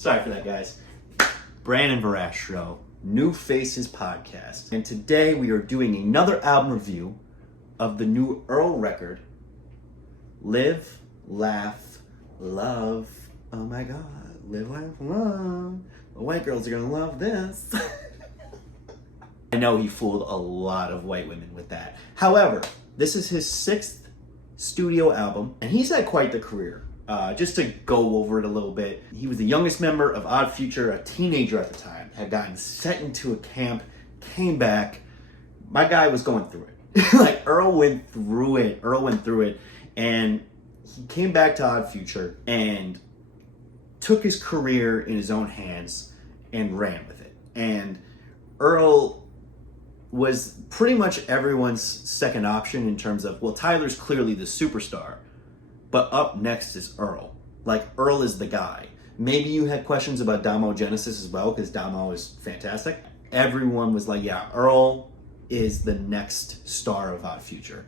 Sorry for that, guys. Brandon Varash Show, New Faces Podcast. And today we are doing another album review of the new Earl record, Live, Laugh, Love. Oh my God, Live, Laugh, Love. The white girls are gonna love this. I know he fooled a lot of white women with that. However, this is his 6th studio album, and he's had quite the career. Just to go over it a little bit, he was the youngest member of Odd Future, a teenager at the time, had gotten sent into a camp, came back. My guy was going through it. Like, Earl went through it, and he came back to Odd Future and took his career in his own hands and ran with it. And Earl was pretty much everyone's second option in terms of, well, Tyler's clearly the superstar, but up next is Earl. Like, Earl is the guy. Maybe you had questions about Damo Genesis as well, because Damo is fantastic. Everyone was like, yeah, Earl is the next star of Odd Future.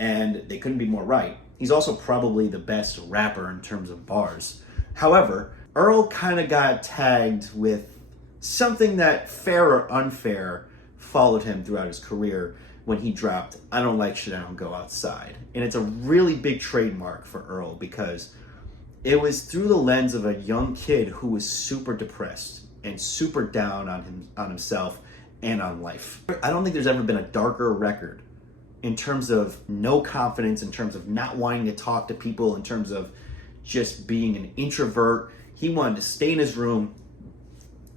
And they couldn't be more right. He's also probably the best rapper in terms of bars. However, Earl kind of got tagged with something that, fair or unfair, followed him throughout his career when he dropped I Don't Like Shit, I Don't Go Outside. And it's a really big trademark for Earl because it was through the lens of a young kid who was super depressed and super down on himself and on life. I don't think there's ever been a darker record in terms of no confidence, in terms of not wanting to talk to people, in terms of just being an introvert. He wanted to stay in his room,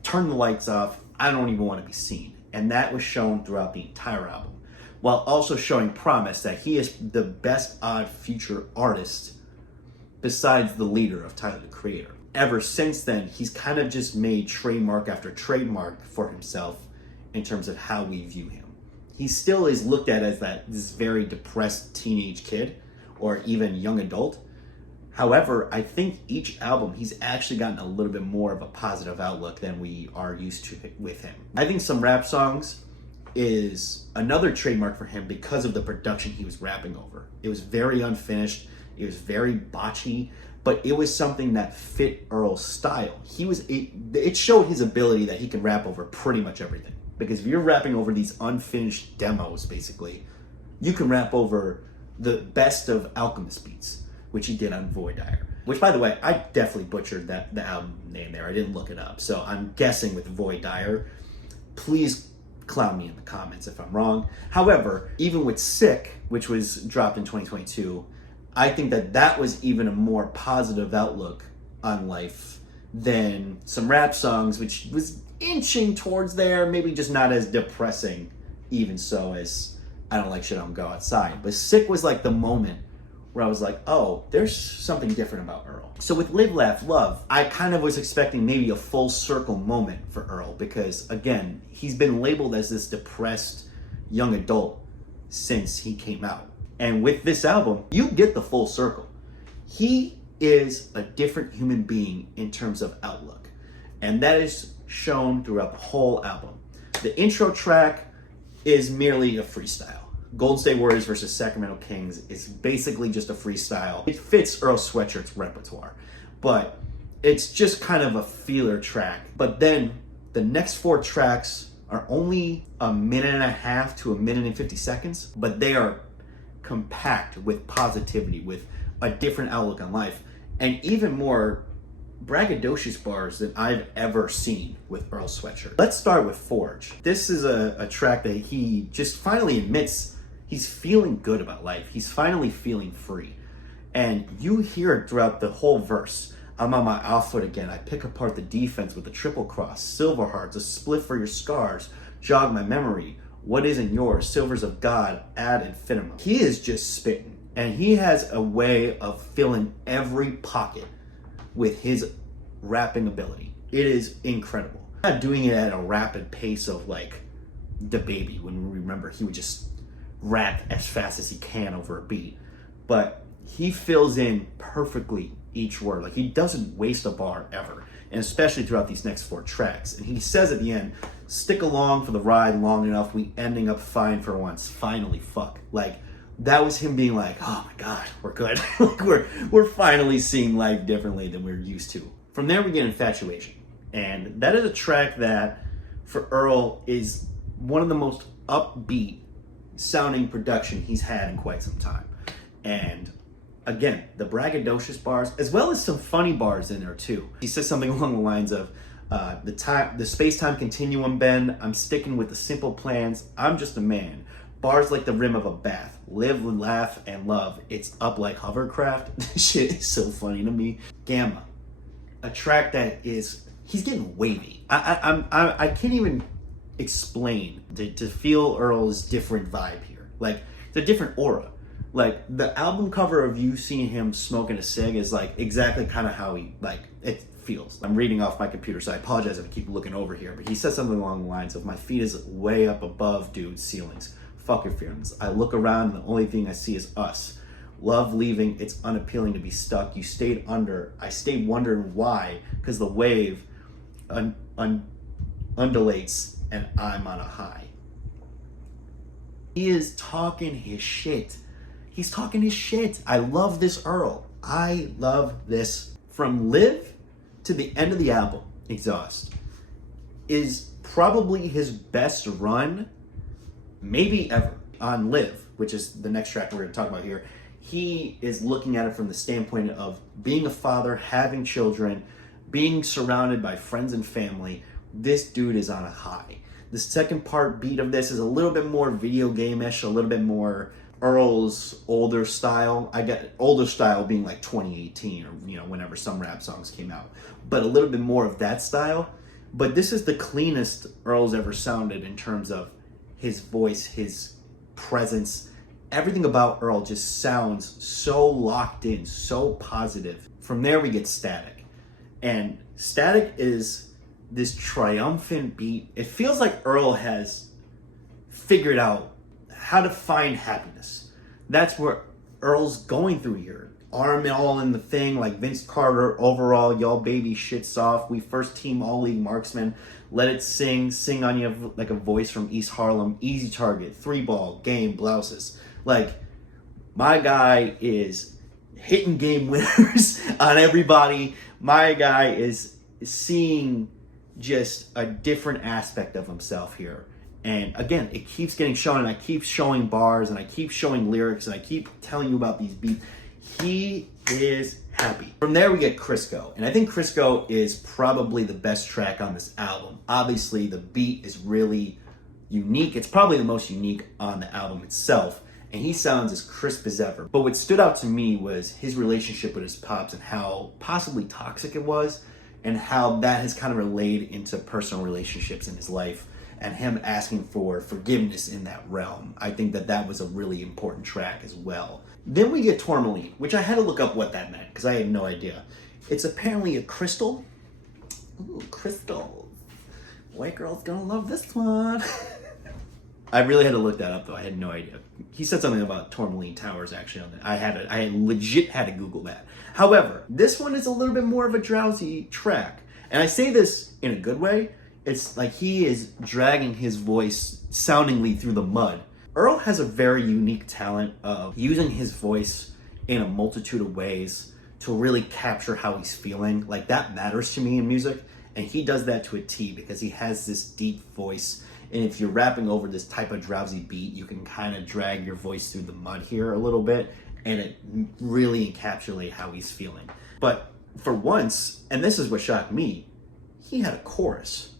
turn the lights off. I don't even want to be seen. And that was shown throughout the entire album, while also showing promise that he is the best Odd Future artist besides the leader of Tyler, the Creator. Ever since then, he's kind of just made trademark after trademark for himself in terms of how we view him. He still is looked at as this very depressed teenage kid or even young adult. However, I think each album he's actually gotten a little bit more of a positive outlook than we are used to with him. I think Some Rap Songs is another trademark for him because of the production he was rapping over. It was very unfinished, it was very botchy, but it was something that fit Earl's style. It showed his ability that he can rap over pretty much everything. Because if you're rapping over these unfinished demos, basically, you can rap over the best of Alchemist beats, which he did on Void Dyer. Which, by the way, I definitely butchered the album name there. I didn't look it up. So I'm guessing with Void Dyer. Please clown me in the comments if I'm wrong. However, even with Sick, which was dropped in 2022, I think that was even a more positive outlook on life than Some Rap Songs, which was inching towards there, maybe just not as depressing, even so, as I Don't Like Shit, I Don't Go Outside. But Sick was like the moment where I was like, oh, there's something different about Earl. So with Live, Laugh, Love, I kind of was expecting maybe a full circle moment for Earl because, again, he's been labeled as this depressed young adult since he came out. And with this album, you get the full circle. He is a different human being in terms of outlook. And that is shown throughout the whole album. The intro track is merely a freestyle. Golden State Warriors versus Sacramento Kings is basically just a freestyle. It fits Earl Sweatshirt's repertoire, but it's just kind of a feeler track. But then the next 4 tracks are only a minute and a half to a minute and 50 seconds, but they are compact with positivity, with a different outlook on life, and even more braggadocious bars than I've ever seen with Earl Sweatshirt. Let's start with Forge. This is a track that he just finally admits he's feeling good about life. He's finally feeling free. And you hear it throughout the whole verse. I'm on my off foot again. I pick apart the defense with a triple cross. Silver hearts, a split for your scars. Jog my memory. What isn't yours? Silvers of God, ad infinitum. He is just spitting. And he has a way of filling every pocket with his rapping ability. It is incredible. Not doing it at a rapid pace of like the Baby, when we remember he would just rap as fast as he can over a beat. But he fills in perfectly each word. Like, he doesn't waste a bar ever. And especially throughout these next 4 tracks. And he says at the end, stick along for the ride long enough, we ending up fine for once. Finally, fuck. Like, that was him being like, oh my God, we're good. Like, we're finally seeing life differently than we're used to. From there we get Infatuation. And that is a track that, for Earl, is one of the most upbeat sounding production he's had in quite some time. And again, the braggadocious bars, as well as some funny bars in there too. He says something along the lines of, the space-time continuum bend, I'm sticking with the simple plans, I'm just a man. Bars like the rim of a bath, live, laugh, and love. It's up like hovercraft. This shit is so funny to me. Gamma, a track that is, he's getting wavy. I can't even explain to feel Earl's different vibe here. Like, it's a different aura. Like, the album cover of you seeing him smoking a cig is like exactly kind of how he, like, it feels. I'm reading off my computer, so I apologize if I keep looking over here, but he says something along the lines of, my feet is way up above dude's ceilings. Fuck your feelings. I look around and the only thing I see is us. Love leaving, it's unappealing to be stuck. You stayed under, I stayed wondering why, because the wave undulates and I'm on a high. He is talking his shit. He's talking his shit. I love this Earl. I love this. From Live to the end of the album, Exhaust, is probably his best run, maybe ever. On Live, which is the next track we're going to talk about here, he is looking at it from the standpoint of being a father, having children, being surrounded by friends and family. This dude is on a high. The second part beat of this is a little bit more video game-ish, a little bit more Earl's older style. I get older style being like 2018 or whenever some rap songs came out, but a little bit more of that style. But this is the cleanest Earl's ever sounded in terms of his voice, his presence. Everything about Earl just sounds so locked in, so positive. From there we get Static, and Static is this triumphant beat. It feels like Earl has figured out how to find happiness. That's what Earl's going through here. Arm all in the thing, like Vince Carter, overall, y'all baby shit soft. We first team all league marksmen. Let it sing on you like a voice from East Harlem. Easy target, 3-ball, game, blouses. Like, my guy is hitting game winners on everybody. My guy is seeing just a different aspect of himself here. And again, it keeps getting shown, and I keep showing bars, and I keep showing lyrics, and I keep telling you about these beats. He is happy. From there, we get Crisco. And I think Crisco is probably the best track on this album. Obviously, the beat is really unique. It's probably the most unique on the album itself. And he sounds as crisp as ever. But what stood out to me was his relationship with his pops and how possibly toxic it was, and how that has kind of relayed into personal relationships in his life, and him asking for forgiveness in that realm. I think that was a really important track as well. Then we get Tourmaline, which I had to look up what that meant because I had no idea. It's apparently a crystal. Ooh, crystals. White girl's gonna love this one. I really had to look that up though. I had no idea. He said something about Tourmaline Towers actually on that. I legit had to Google that. However, this one is a little bit more of a drowsy track. And I say this in a good way. It's like he is dragging his voice soundingly through the mud. Earl has a very unique talent of using his voice in a multitude of ways to really capture how he's feeling. Like, that matters to me in music, and he does that to a T because he has this deep voice. And if you're rapping over this type of drowsy beat, you can kind of drag your voice through the mud here a little bit, and it really encapsulates how he's feeling. But for once, and this is what shocked me, he had a chorus.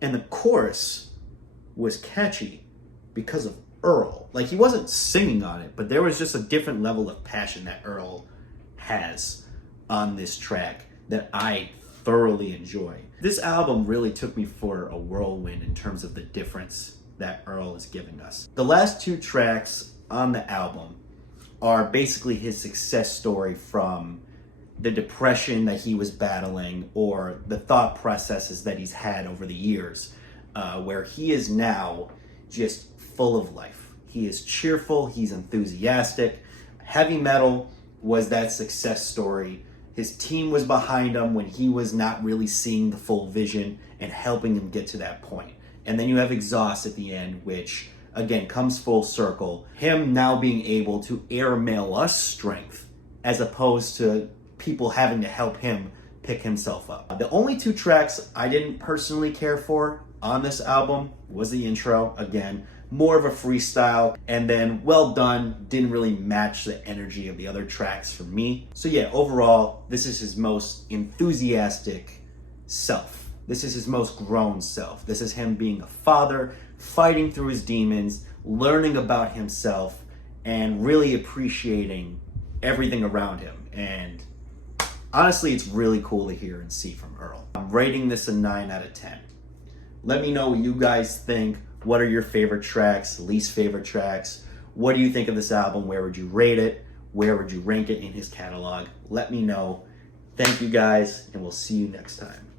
And the chorus was catchy because of Earl. Like, he wasn't singing on it, but there was just a different level of passion that Earl has on this track that I thoroughly enjoy. This album really took me for a whirlwind in terms of the difference that Earl is giving us. The last two tracks on the album are basically his success story from the depression that he was battling, or the thought processes that he's had over the years, where he is now just full of life. He is cheerful, he's enthusiastic. Heavy Metal was that success story. His team was behind him when he was not really seeing the full vision and helping him get to that point. And then you have Exhaust at the end, which again comes full circle. Him now being able to airmail us strength as opposed to people having to help him pick himself up. The only two tracks I didn't personally care for on this album was the intro, again, more of a freestyle, and then Well Done didn't really match the energy of the other tracks for me. So yeah, overall, this is his most enthusiastic self. This is his most grown self. This is him being a father, fighting through his demons, learning about himself, and really appreciating everything around him. And honestly, it's really cool to hear and see from Earl. I'm rating this a 9 out of 10. Let me know what you guys think. What are your favorite tracks, least favorite tracks? What do you think of this album? Where would you rate it? Where would you rank it in his catalog? Let me know. Thank you guys, and we'll see you next time.